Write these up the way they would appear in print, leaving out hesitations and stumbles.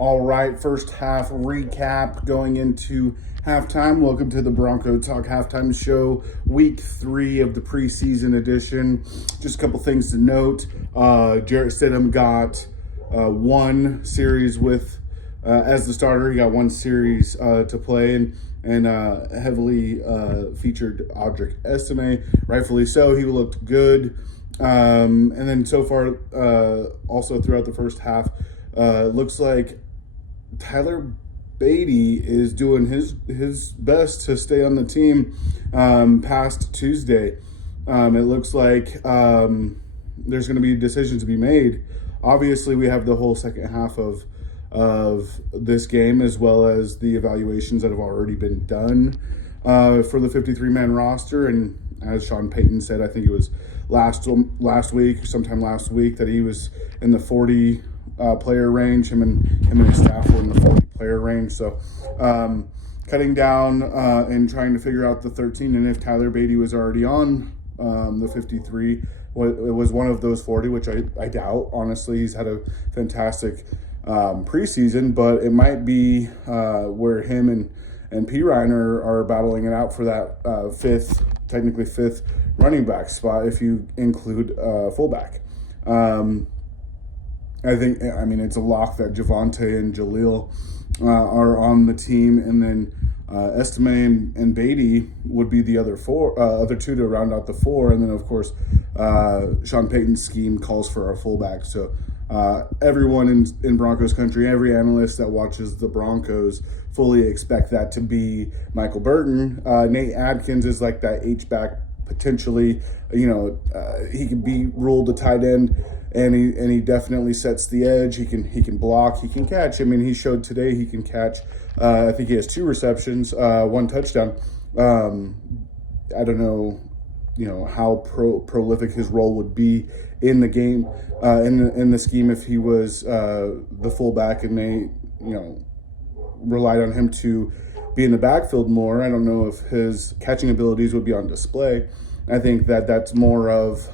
All right, first half recap going into halftime. Welcome to the Bronco Talk halftime show, week 3 of the preseason edition. Just a couple things to note. Jarrett Stidham got one series with as the starter. He got one series to play and heavily featured Audric Estime, rightfully so. He looked good. And then so far, also throughout the first half, looks like Tyler Beatty is doing his best to stay on the team past Tuesday. It looks like there's going to be decisions to be made. Obviously, we have the whole second half of this game, as well as the evaluations that have already been done for the 53-man roster. And as Sean Payton said, I think it was last week, sometime last week, that he was in the 40 player range. Him and his staff were in the 40 player range. So cutting down and trying to figure out the 13, and if Tyler Beatty was already on the 53, it was one of those 40, which I doubt. Honestly, he's had a fantastic preseason, but it might be where him and P. Ryan are battling it out for that fifth running back spot, if you include fullback. I mean, it's a lock that Javonte and Jaleel are on the team, and then Estime and Beatty would be the other two to round out the 4, and then of course Sean Payton's scheme calls for our fullback. So everyone in Broncos country, every analyst that watches the Broncos, fully expect that to be Michael Burton. Nate Adkins is like that H-back potentially. He could be ruled a tight end, and he definitely sets the edge. He can block, he can catch. I mean, he showed today he can catch. I think he has 2 receptions, 1 touchdown. I don't know, how prolific his role would be in the game, in the scheme, if he was the fullback and they, relied on him to be in the backfield more. I don't know if his catching abilities would be on display. I think that's more of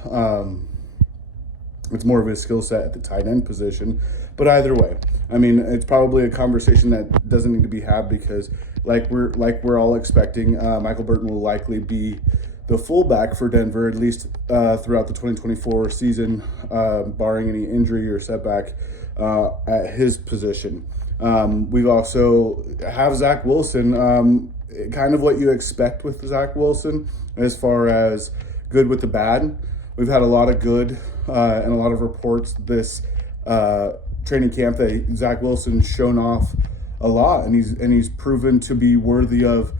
it's more of his skill set at the tight end position. But either way, I mean, it's probably a conversation that doesn't need to be had, because like we're all expecting, Michael Burton will likely be the fullback for Denver, at least throughout the 2024 season, barring any injury or setback at his position. We also have Zach Wilson, kind of what you expect with Zach Wilson as far as good with the bad. We've had a lot of good and a lot of reports this training camp that Zach Wilson's shown off a lot, and he's proven to be worthy of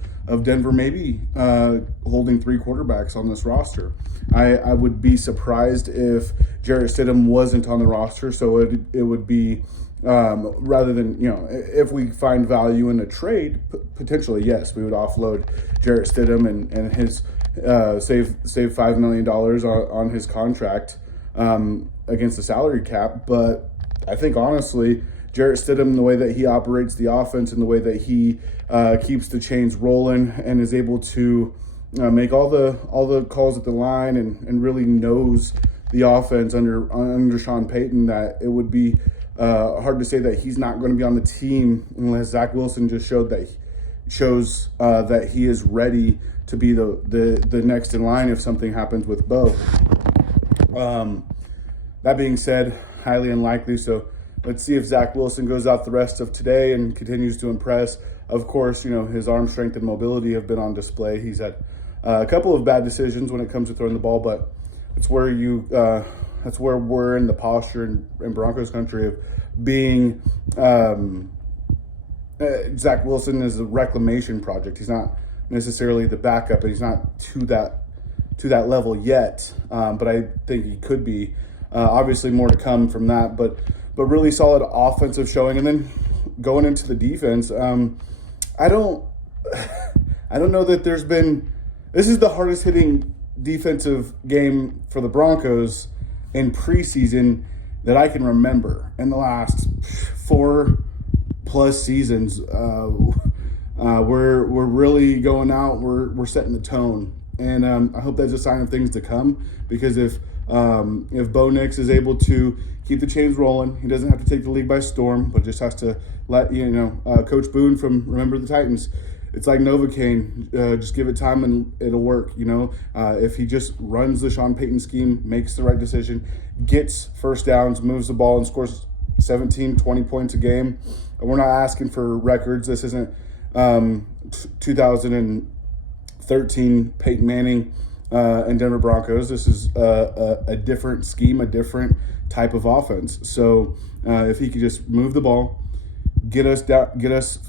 Denver maybe holding 3 quarterbacks on this roster. I would be surprised if Jarrett Stidham wasn't on the roster, so it would be rather than, if we find value in a trade, potentially, yes, we would offload Jarrett Stidham and his save $5 million on his contract against the salary cap. But I think, honestly, Jarrett Stidham, the way that he operates the offense and the way that he keeps the chains rolling and is able to make all the calls at the line and really knows the offense under Sean Payton, that it would be hard to say that he's not going to be on the team unless Zach Wilson just shows that he is ready to be the next in line if something happens with both. That being said, highly unlikely. So let's see if Zach Wilson goes out the rest of today and continues to impress. Of course, his arm strength and mobility have been on display. He's had a couple of bad decisions when it comes to throwing the ball, but it's where that's where we're in the posture in Broncos country of being Zach Wilson is a reclamation project. He's not necessarily the backup, and he's not to that level yet, but I think he could be. Obviously more to come from that, but really solid offensive showing. And then going into the defense, I don't know that there's been, this is the hardest hitting defensive game for the Broncos in preseason that I can remember in the last 4+ seasons. We're really going out, we're setting the tone. And I hope that's a sign of things to come, because if If Bo Nix is able to keep the chains rolling, he doesn't have to take the league by storm, but just has to let, Coach Boone from Remember the Titans, it's like Novocaine, just give it time and it'll work, If he just runs the Sean Payton scheme, makes the right decision, gets first downs, moves the ball, and scores 17, 20 points a game. We're not asking for records. This isn't 2013 Peyton Manning and Denver Broncos. This is a different scheme, a different type of offense. So if he could just move the ball, get us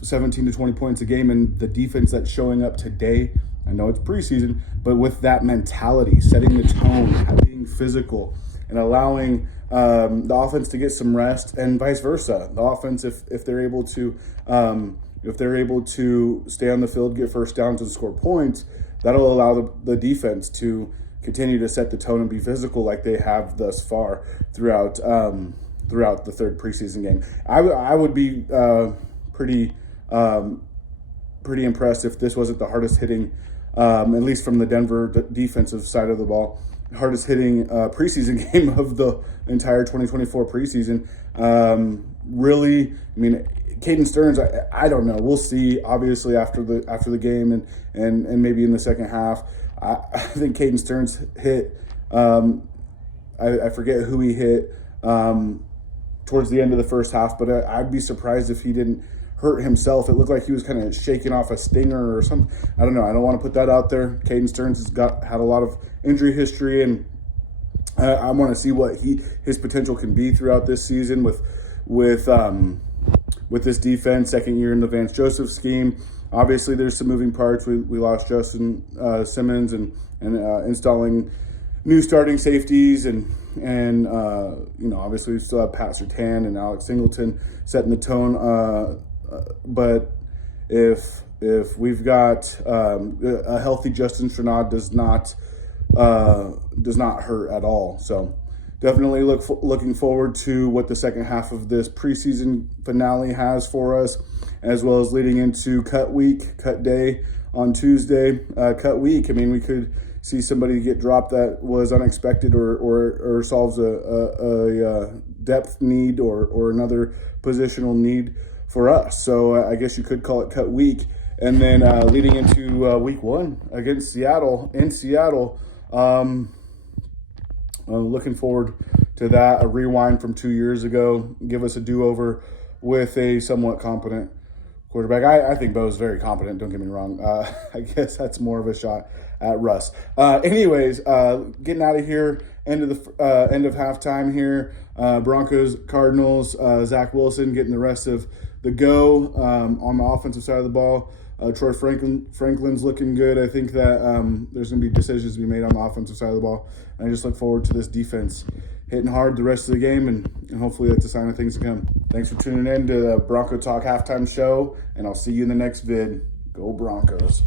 17 to 20 points a game, and the defense that's showing up today, I know it's preseason, but with that mentality, setting the tone, being physical, and allowing the offense to get some rest, and vice versa. The offense, if they're able to stay on the field, get first downs, and score points, that'll allow the defense to continue to set the tone and be physical like they have thus far throughout the third preseason game. I would be pretty impressed if this wasn't the hardest hitting, at least from the Denver defensive side of the ball, hardest hitting preseason game of the entire 2024 preseason. Really, Caden Stearns, I don't know. We'll see. Obviously, after the game and maybe in the second half, I think Caden Stearns hit. I forget who he hit towards the end of the first half, but I'd be surprised if he didn't hurt himself. It looked like he was kind of shaking off a stinger or something. I don't know. I don't want to put that out there. Caden Stearns has had a lot of injury history, and I want to see what his potential can be throughout this season with this defense. Second year in the Vance Joseph scheme. Obviously, there's some moving parts. We lost Justin Simmons and installing new starting safeties and obviously we still have Pat Surtain and Alex Singleton setting the tone. But if we've got a healthy Justin Strnad does not hurt at all. So definitely looking forward to what the second half of this preseason finale has for us, as well as leading into cut day on Tuesday. Cut week. We could see somebody get dropped that was unexpected or solves a depth need or another positional need for us. So I guess you could call it cut week. And then leading into week one against Seattle, in Seattle, looking forward to that. A rewind from 2 years ago, give us a do-over with a somewhat competent quarterback. I think Bo's very competent, don't get me wrong. I guess that's more of a shot at Russ. Anyways, getting out of here, end of halftime here. Broncos, Cardinals, Zach Wilson getting the rest of the go on the offensive side of the ball. Troy Franklin's looking good. I think that there's going to be decisions to be made on the offensive side of the ball. And I just look forward to this defense hitting hard the rest of the game, and hopefully that's a sign of things to come. Thanks for tuning in to the Bronco Talk halftime show, and I'll see you in the next vid. Go Broncos.